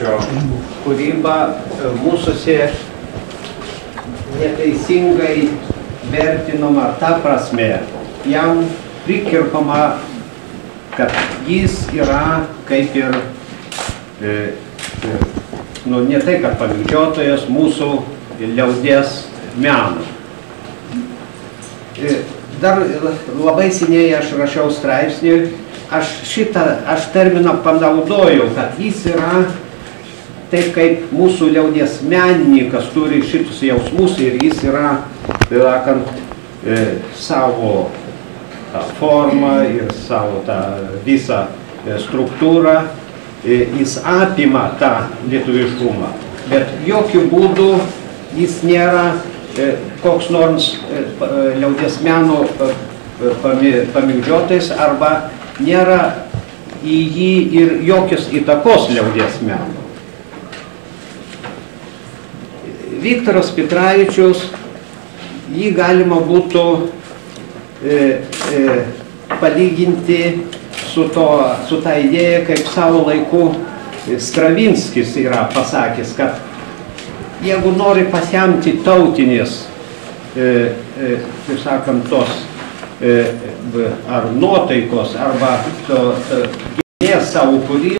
Čiurlionio kūryba mūsųse neteisingai vertinama ta prasme, jam prikirpama, kad jis yra kaip ir, ne tai, kad pamėgdžiotojas mūsų liaudies meno. Dar labai seniai aš rašiau straipsnį, aš terminą panaudojau, kad jis yra taip kaip mūsų liaudies menininkas turi šitus jausmus ir jis yra, sakant, savo formą ir savo tą visą struktūrą, jis apima tą lietuviškumą, bet jokių būdų jis nėra koks nors liaudies meno pamėgdžiotojas arba nėra į jį ir jokios įtakos liaudies meno. Viktoras Petravičius, jį galima būtų palyginti su ta idėja, kaip savo laiku Stravinskis yra pasakęs, kad jeigu nori pasiemti tautinės, kaip sakant, tos ar nuotaikos, arba savo kūrybos,